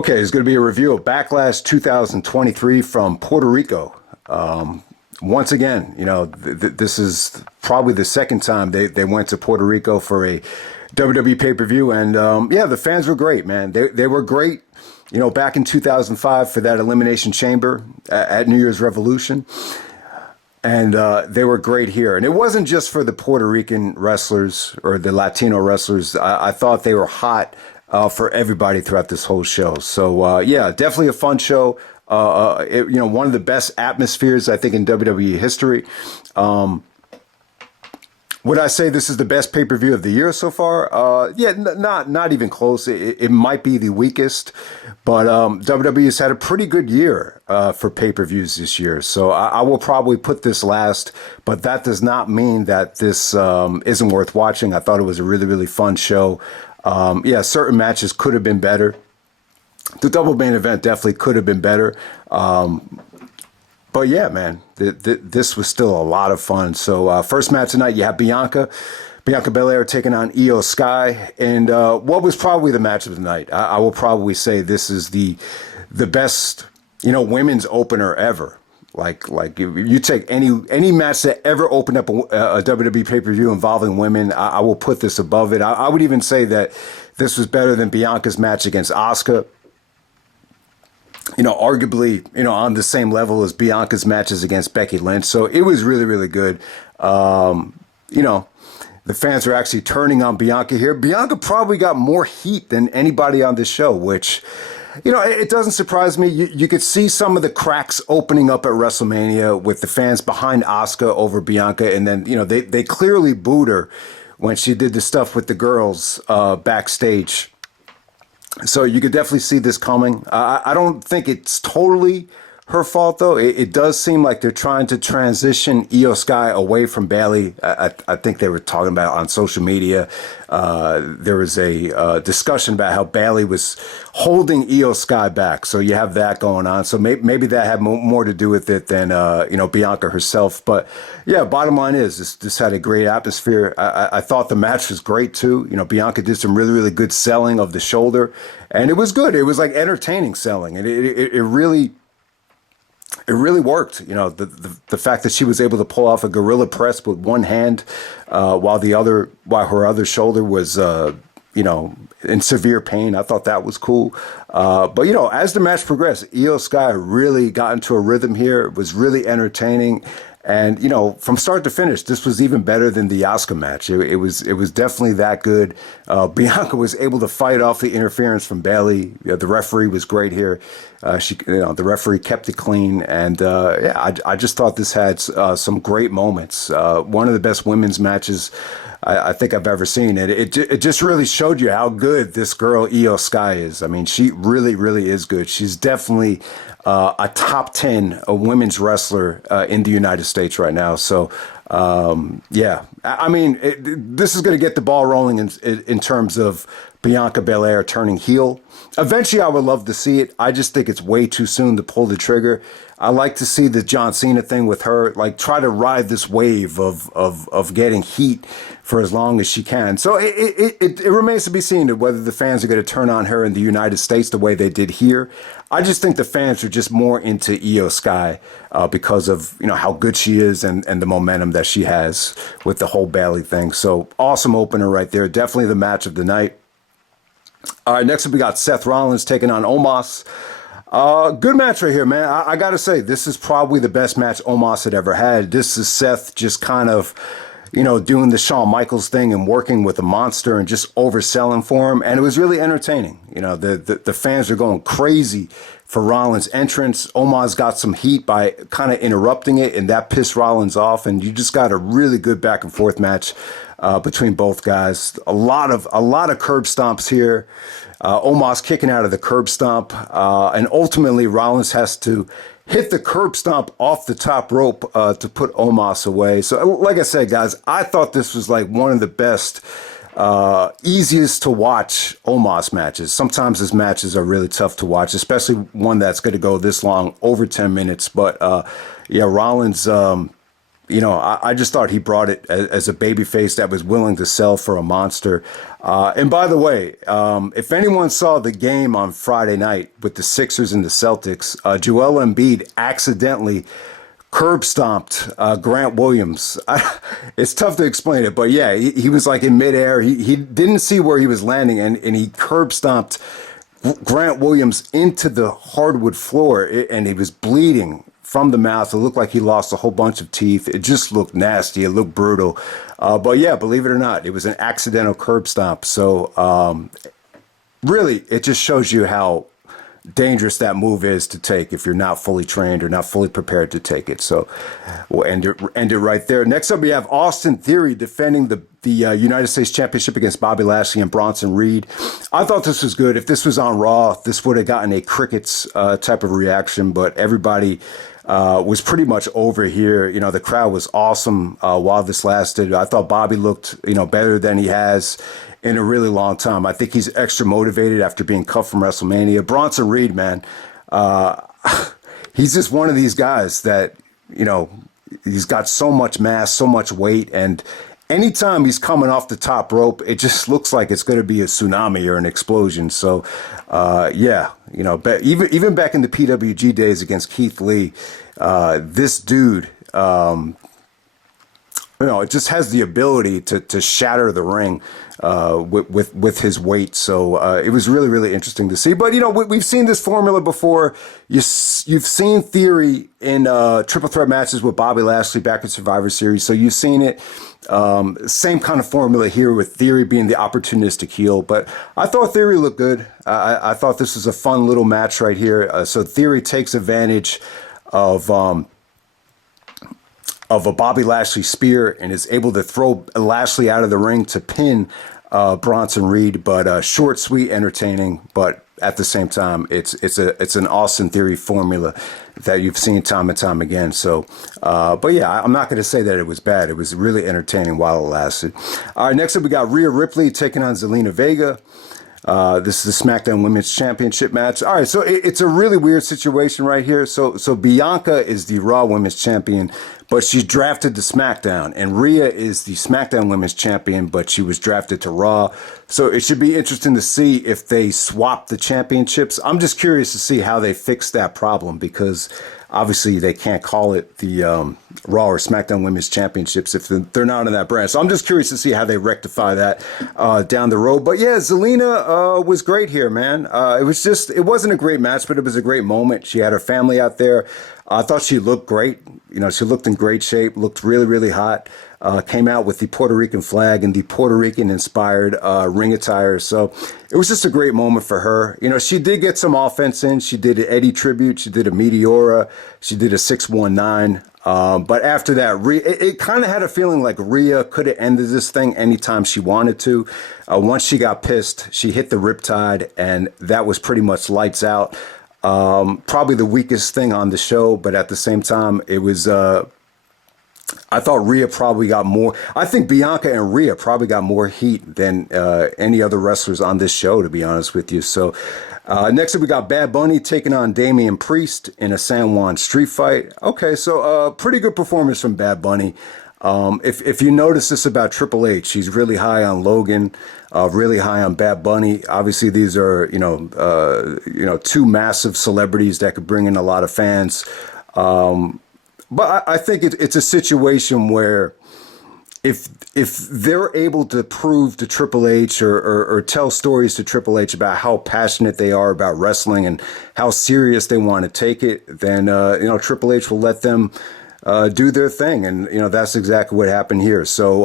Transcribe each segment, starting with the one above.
Okay, it's going to be a review of Backlash 2023 from Puerto Rico. Once again, this is probably the second time they went to Puerto Rico for a WWE pay-per-view, and yeah, the fans were great, man. They were great, back in 2005 for that Elimination Chamber at New Year's Revolution. And they were great here. And it wasn't just for the Puerto Rican wrestlers or the Latino wrestlers. I thought they were hot for everybody throughout this whole show. So, yeah, definitely a fun show. One of the best atmospheres, I think, in WWE history. Would I say this is the best pay-per-view of the year so far? Yeah, not even close. It might be the weakest, but WWE has had a pretty good year for pay-per-views this year. So I will probably put this last, but that does not mean that this isn't worth watching. I thought it was a really, really fun show. Yeah, certain matches could have been better. The double main event definitely could have been better. But yeah, man, this was still a lot of fun. So first match tonight, you have Bianca Belair taking on Io Sky, and what was probably the match of the night. I will probably say this is the best, women's opener ever. Like if you take any match that ever opened up a WWE pay-per-view involving women, I will put this above it. I would even say that this was better than Bianca's match against Asuka. Arguably, on the same level as Bianca's matches against Becky Lynch. So it was really, really good. The fans are actually turning on Bianca here. Bianca probably got more heat than anybody on this show, which, it doesn't surprise me. You could see some of the cracks opening up at WrestleMania with the fans behind Asuka over Bianca. And then, they clearly booed her when she did the stuff with the girls backstage. So you could definitely see this coming. I don't think it's totally her fault, though. It does seem like they're trying to transition Io Sky away from Bayley. I think they were talking about it on social media. There was a discussion about how Bayley was holding Io Sky back. So you have that going on. So maybe that had more to do with it than, Bianca herself. But yeah, bottom line is this had a great atmosphere. I thought the match was great, too. Bianca did some really, really good selling of the shoulder. And it was good. It was like entertaining selling. And it really worked. The fact that she was able to pull off a gorilla press with one hand, while her other shoulder was, in severe pain. I thought that was cool. But as the match progressed, Io Sky really got into a rhythm here. It was really entertaining. And, from start to finish, this was even better than the Asuka match. It was definitely that good. Bianca was able to fight off the interference from Bayley. The referee was great here. The referee kept it clean. And, I just thought this had some great moments. One of the best women's matches I think I've ever seen. It just really showed you how good this girl Io Sky is. I mean, she really, really is good. She's definitely a top 10 women's wrestler in the United States right now. So, yeah, I mean, this is going to get the ball rolling in terms of Bianca Belair turning heel. Eventually, I would love to see it. I just think it's way too soon to pull the trigger. I like to see the John Cena thing with her, like try to ride this wave of getting heat for as long as she can. So it remains to be seen whether the fans are going to turn on her in the United States the way they did here. I just think the fans are just more into Io Sky because of how good she is and the momentum that she has with the whole Bayley thing. So awesome opener right there. Definitely the match of the night. All right, next up we got Seth Rollins taking on Omos. Good match right here, man. I got to say, this is probably the best match Omos had ever had. This is Seth just kind of, doing the Shawn Michaels thing and working with a monster and just overselling for him. And it was really entertaining. The fans are going crazy for Rollins' entrance. Omos got some heat by kind of interrupting it, and that pissed Rollins off. And you just got a really good back and forth match between both guys. A lot of curb stomps here. Omos kicking out of the curb stomp, and ultimately Rollins has to hit the curb stomp off the top rope to put Omos away. So like I said, guys, I thought this was like one of the best, easiest to watch Omos matches. Sometimes his matches are really tough to watch, especially one that's going to go this long, over 10 minutes. But yeah, Rollins I just thought he brought it as a babyface that was willing to sell for a monster. And by the way, if anyone saw the game on Friday night with the Sixers and the Celtics, Joel Embiid accidentally curb stomped Grant Williams. It's tough to explain it, but yeah, he was like in midair. He didn't see where he was landing, and he curb stomped Grant Williams into the hardwood floor, and he was bleeding from the mouth. It looked like he lost a whole bunch of teeth. It just looked nasty. It looked brutal. But yeah, believe it or not, it was an accidental curb stomp. So really, it just shows you how dangerous that move is to take if you're not fully trained or not fully prepared to take it. So we'll end it right there. Next up, we have Austin Theory defending the United States Championship against Bobby Lashley and Bronson Reed. I thought this was good. If this was on Raw, this would have gotten a crickets type of reaction, but everybody was pretty much over here. The crowd was awesome while this lasted. I thought Bobby looked, better than he has in a really long time. I think he's extra motivated after being cut from WrestleMania. Bronson Reed, man, he's just one of these guys that, he's got so much mass, so much weight, and anytime he's coming off the top rope, it just looks like it's going to be a tsunami or an explosion. So, yeah, even back in the PWG days against Keith Lee, this dude, it just has the ability to shatter the ring with his weight. So it was really, really interesting to see. But, we've seen this formula before. You've seen Theory in triple threat matches with Bobby Lashley back in Survivor Series. So you've seen it. Same kind of formula here with Theory being the opportunistic heel. But I thought Theory looked good. I thought this was a fun little match right here. So Theory takes advantage of a Bobby Lashley spear and is able to throw Lashley out of the ring to pin Bronson Reed. But short, sweet, entertaining. But at the same time, it's an Austin Theory formula that you've seen time and time again. So, but yeah, I'm not going to say that it was bad. It was really entertaining while it lasted. All right, next up we got Rhea Ripley taking on Zelina Vega. This is the SmackDown Women's Championship match. All right, so it's a really weird situation right here. So Bianca is the Raw Women's Champion, but she's drafted to SmackDown, and Rhea is the SmackDown Women's Champion, but she was drafted to Raw. So it should be interesting to see if they swap the championships. I'm just curious to see how they fix that problem, because obviously they can't call it the Raw or SmackDown Women's Championships if they're not in that brand. So I'm just curious to see how they rectify that down the road. But yeah, Zelina was great here, man. It wasn't a great match, but it was a great moment. She had her family out there. I thought she looked great. She looked in great shape, looked really, really hot. Came out with the Puerto Rican flag and the Puerto Rican inspired ring attire. So it was just a great moment for her. She did get some offense in. She did an Eddie tribute. She did a Meteora. She did a 619. But after that, it kind of had a feeling like Rhea could have ended this thing anytime she wanted to. Once she got pissed, she hit the Riptide, and that was pretty much lights out. Probably the weakest thing on the show, but at the same time, it was, I thought Rhea probably got more. I think Bianca and Rhea probably got more heat than any other wrestlers on this show, to be honest with you. So next up, we got Bad Bunny taking on Damian Priest in a San Juan street fight. Okay, so pretty good performance from Bad Bunny. If you notice this about Triple H, he's really high on Logan, really high on Bad Bunny. Obviously, these are two massive celebrities that could bring in a lot of fans. But I think it's a situation where if they're able to prove to Triple H or tell stories to Triple H about how passionate they are about wrestling and how serious they want to take it, then Triple H will let them do their thing. And, that's exactly what happened here. So,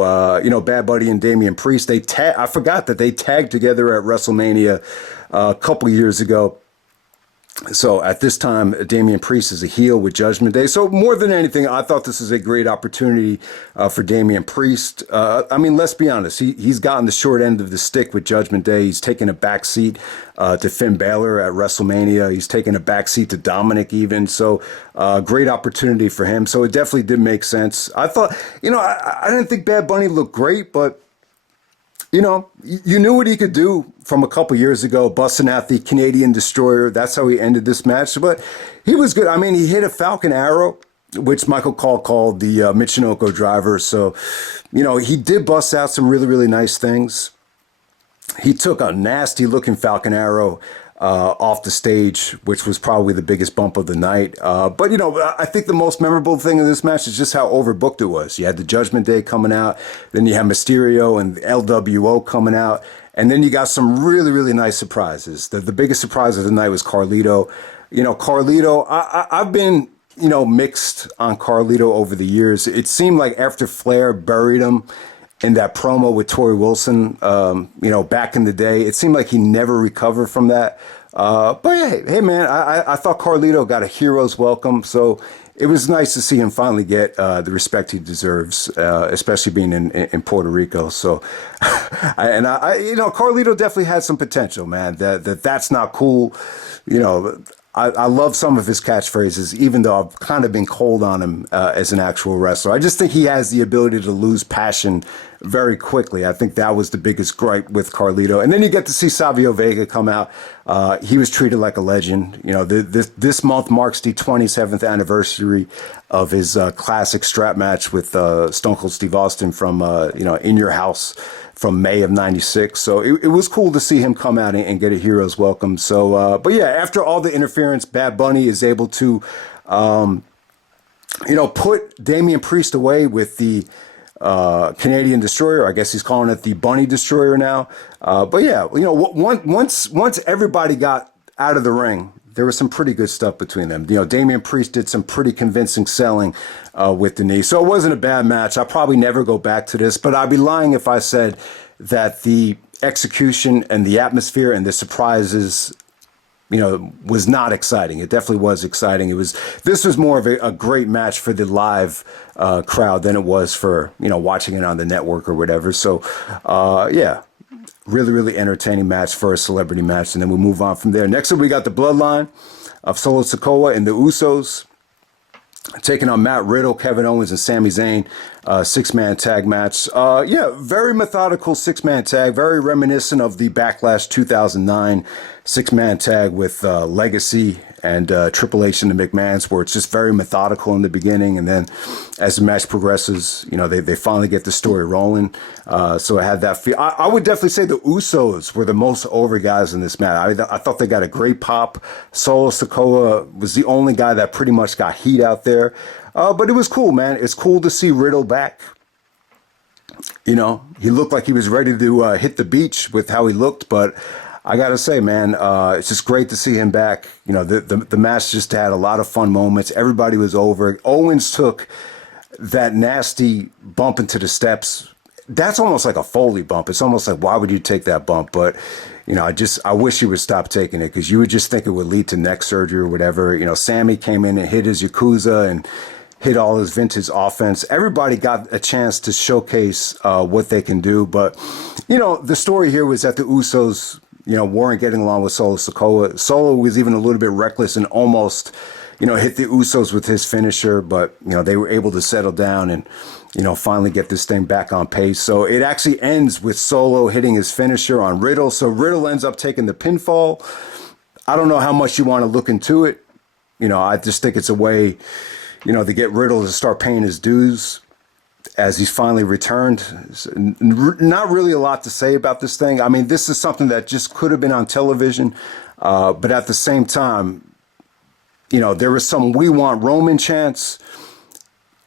Bad Bunny and Damian Priest, I forgot that they tagged together at WrestleMania a couple years ago. So at this time, Damian Priest is a heel with Judgment Day. So more than anything, I thought this is a great opportunity for Damian Priest. Let's be honest. He's gotten the short end of the stick with Judgment Day. He's taken a back seat to Finn Balor at WrestleMania. He's taken a back seat to Dominic even. So great opportunity for him. So it definitely did make sense. I thought, I didn't think Bad Bunny looked great, but you knew what he could do from a couple years ago, busting out the Canadian Destroyer. That's how he ended this match. But he was good. He hit a Falcon Arrow. which Michael Cole called the Michinoku driver. So, he did bust out some really, really nice things. He took a nasty looking Falcon Arrow off the stage, which was probably the biggest bump of the night. But, I think the most memorable thing in this match is just how overbooked it was. You had the Judgment Day coming out, then you had Mysterio and LWO coming out, and then you got some really, really nice surprises. The biggest surprise of the night was Carlito. Carlito, I've been, mixed on Carlito over the years. It seemed like after Flair buried him in that promo with Torrie Wilson, back in the day, it seemed like he never recovered from that. But hey, man, I thought Carlito got a hero's welcome. So it was nice to see him finally get the respect he deserves, especially being in Puerto Rico. So, Carlito definitely had some potential, man. That's not cool. I love some of his catchphrases, even though I've kind of been cold on him as an actual wrestler. I just think he has the ability to lose passion very quickly. I think that was the biggest gripe with Carlito. And then you get to see Savio Vega come out. He was treated like a legend. This month marks the 27th anniversary of his classic strap match with Stone Cold Steve Austin from, In Your House from May of '96. So it was cool to see him come out and get a hero's welcome. So, but yeah, after all the interference, Bad Bunny is able to, put Damian Priest away with the Canadian Destroyer. I guess he's calling it the Bunny Destroyer now. But yeah, once everybody got out of the ring, there was some pretty good stuff between them. Damian Priest did some pretty convincing selling with the knee. So it wasn't a bad match. I'll probably never go back to this, but I'd be lying if I said that the execution and the atmosphere and the surprises, was not exciting. It definitely was exciting. This was more of a great match for the live crowd than it was for, watching it on the network or whatever. So, yeah. Really, really entertaining match for a celebrity match. And then we'll move on from there. Next up, we got the Bloodline of Solo Sikoa and the Usos taking on Matt Riddle, Kevin Owens, and Sami Zayn. 6-man tag match. Very methodical 6-man tag. Very reminiscent of the Backlash 2009 6-man tag with Legacy and Triple H and the McMahons, where it's just very methodical in the beginning, and then as the match progresses, they finally get the story rolling. So I had that feel. I would definitely say the Usos were the most over guys in this match. I thought they got a great pop. Solo Sikoa was the only guy that pretty much got heat out there. But it was cool, man. It's cool to see Riddle back. He looked like he was ready to hit the beach with how he looked, but I gotta say, man, it's just great to see him back. The match just had a lot of fun moments. Everybody was over. Owens took that nasty bump into the steps. That's almost like a Foley bump. It's almost like, why would you take that bump? But, I wish he would stop taking it, because you would just think it would lead to neck surgery or whatever. Sami came in and hit his Yakuza and hit all his vintage offense. Everybody got a chance to showcase what they can do. But, the story here was that the Usos, weren't getting along with Solo Sikoa. Solo was even a little bit reckless and almost, hit the Usos with his finisher. But, they were able to settle down and, finally get this thing back on pace. So it actually ends with Solo hitting his finisher on Riddle. So Riddle ends up taking the pinfall. I don't know how much you want to look into it. I just think it's a way, to get Riddle to start paying his dues as he's finally returned. Not really a lot to say about this thing. I mean, this is something that just could have been on television. But at the same time, there was some "We Want Roman" chants.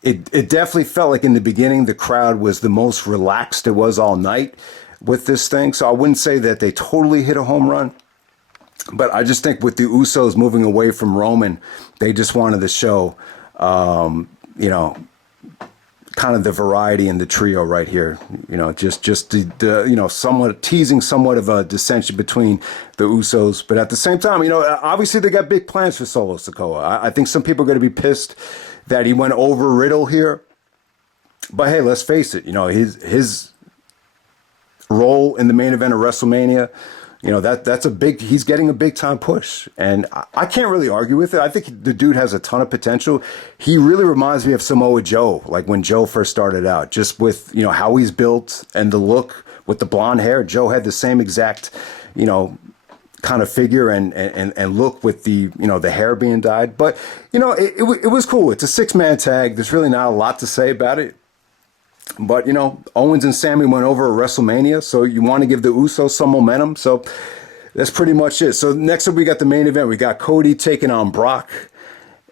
It definitely felt like in the beginning, the crowd was the most relaxed it was all night with this thing. So I wouldn't say that they totally hit a home run. But I just think with the Usos moving away from Roman, they just wanted to show, kind of the variety in the trio right here. Just the somewhat teasing somewhat of a dissension between the Usos. But at the same time, obviously they got big plans for Solo Sikoa. I think some people are going to be pissed that he went over Riddle here. But hey, let's face it, his role in the main event of WrestleMania, that's he's getting a big time push. And I can't really argue with it. I think the dude has a ton of potential. He really reminds me of Samoa Joe, like when Joe first started out, just with, how he's built and the look with the blonde hair. Joe had the same exact, kind kind of figure and look with the, the hair being dyed. But, it was cool. It's a 6-man tag. There's really not a lot to say about it. But, Owens and Sami went over at WrestleMania, so you want to give the Usos some momentum. So that's pretty much it. So next up, we got the main event. We got Cody taking on Brock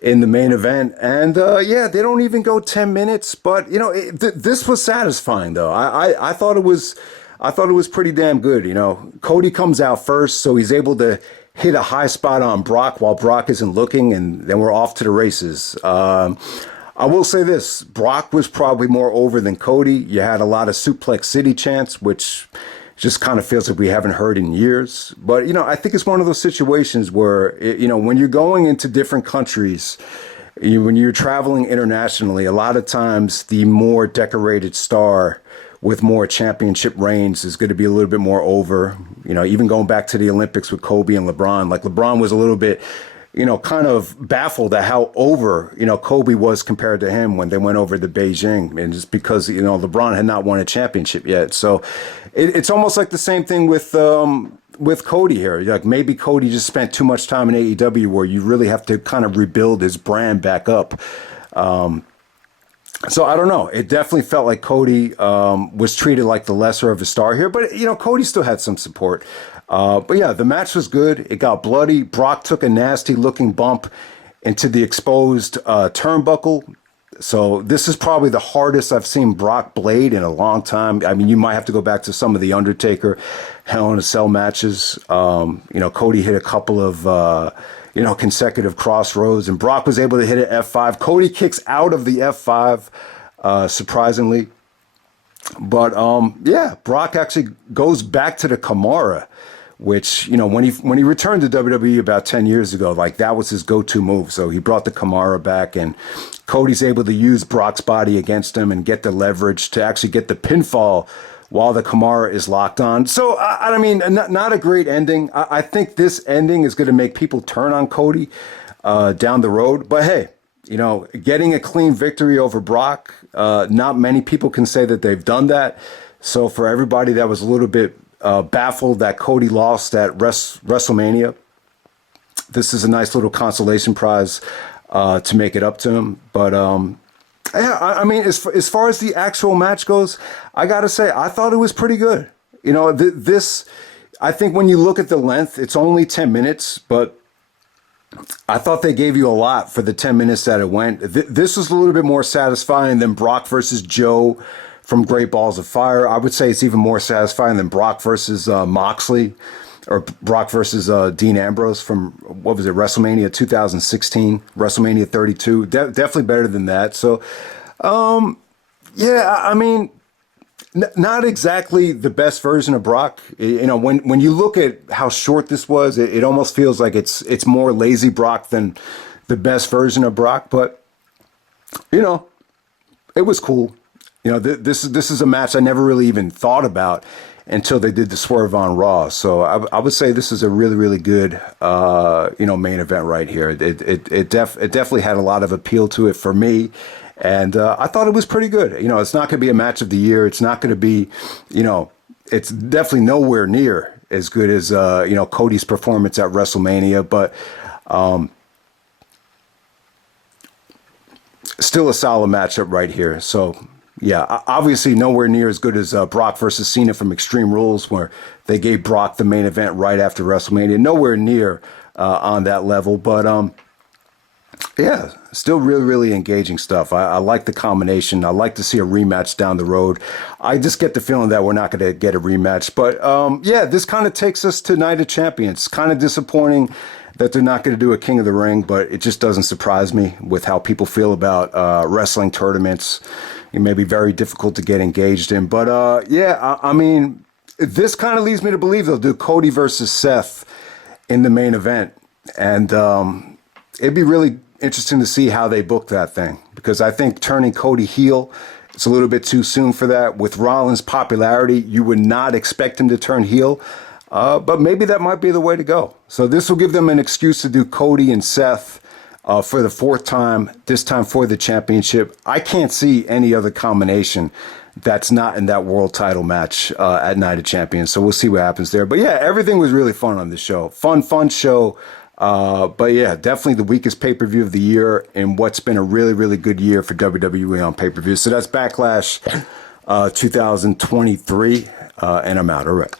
in the main event. And, they don't even go 10 minutes. But, this was satisfying, though. I thought it was pretty damn good. Cody comes out first, so he's able to hit a high spot on Brock while Brock isn't looking, and then we're off to the races. I will say this, Brock was probably more over than Cody. You had a lot of Suplex City chants, which just kind of feels like we haven't heard in years. But, I think it's one of those situations where, when you're going into different countries, when you're traveling internationally, a lot of times the more decorated star with more championship reigns is going to be a little bit more over. Even going back to the Olympics with Kobe and LeBron, like LeBron was a little bit, kind of baffled at how over, Kobe was compared to him when they went over to Beijing. And just because, LeBron had not won a championship yet. So it's almost like the same thing with Cody here. Like maybe Cody just spent too much time in AEW where you really have to kind of rebuild his brand back up. So I don't know. It definitely felt like Cody was treated like the lesser of a star here. But, Cody still had some support. But yeah, the match was good. It got bloody. Brock took a nasty looking bump into the exposed turnbuckle. So this is probably the hardest I've seen Brock blade in a long time. I mean, you might have to go back to some of the Undertaker Hell in a Cell matches. Cody hit a couple of, consecutive crossroads, and Brock was able to hit an F5. Cody kicks out of the F5, surprisingly. But, Brock actually goes back to the Kimura, which, when he returned to WWE about 10 years ago, like that was his go-to move. So he brought the Kimura back, and Cody's able to use Brock's body against him and get the leverage to actually get the pinfall while the Kimura is locked on. So, I mean, not a great ending. I think this ending is going to make people turn on Cody down the road. But hey, getting a clean victory over Brock, not many people can say that they've done that. So for everybody that was a little bit baffled that Cody lost at WrestleMania, this is a nice little consolation prize to make it up to him. But yeah, I mean, as far as the actual match goes, I got to say, I thought it was pretty good. I think when you look at the length, it's only 10 minutes, but I thought they gave you a lot for the 10 minutes that it went. This was a little bit more satisfying than Brock versus Joe from Great Balls of Fire. I would say it's even more satisfying than Brock versus Moxley, or Brock versus Dean Ambrose from, what was it, WrestleMania 2016, WrestleMania 32. Definitely better than that. So, yeah, I mean, not exactly the best version of Brock. When you look at how short this was, it almost feels like it's more lazy Brock than the best version of Brock. But, it was cool. This is a match I never really even thought about until they did the swerve on Raw. So I would say this is a really, really good, main event right here. It definitely had a lot of appeal to it for me. And I thought it was pretty good. It's not going to be a match of the year. It's not going to be, it's definitely nowhere near as good as, Cody's performance at WrestleMania. But still a solid matchup right here. So, yeah, obviously nowhere near as good as Brock versus Cena from Extreme Rules, where they gave Brock the main event right after WrestleMania. Nowhere near on that level, but yeah, still really, really engaging stuff. I like the combination. I like to see a rematch down the road. I just get the feeling that we're not going to get a rematch. But yeah, this kind of takes us to Night of Champions. Kind of disappointing that they're not going to do a King of the Ring, but it just doesn't surprise me with how people feel about wrestling tournaments. It may be very difficult to get engaged in. But yeah, I mean, this kind of leads me to believe they'll do Cody versus Seth in the main event. And it'd be really interesting to see how they book that thing, because I think turning Cody heel, it's a little bit too soon for that. With Rollins' popularity, you would not expect him to turn heel. But maybe that might be the way to go. So this will give them an excuse to do Cody and Seth for the fourth time, this time for the championship. I can't see any other combination that's not in that world title match at Night of Champions. So we'll see what happens there. But yeah, everything was really fun on this show. Fun show. But yeah, definitely the weakest pay-per-view of the year and what's been a really, really good year for WWE on pay-per-view. So that's Backlash 2023. And I'm out. All right.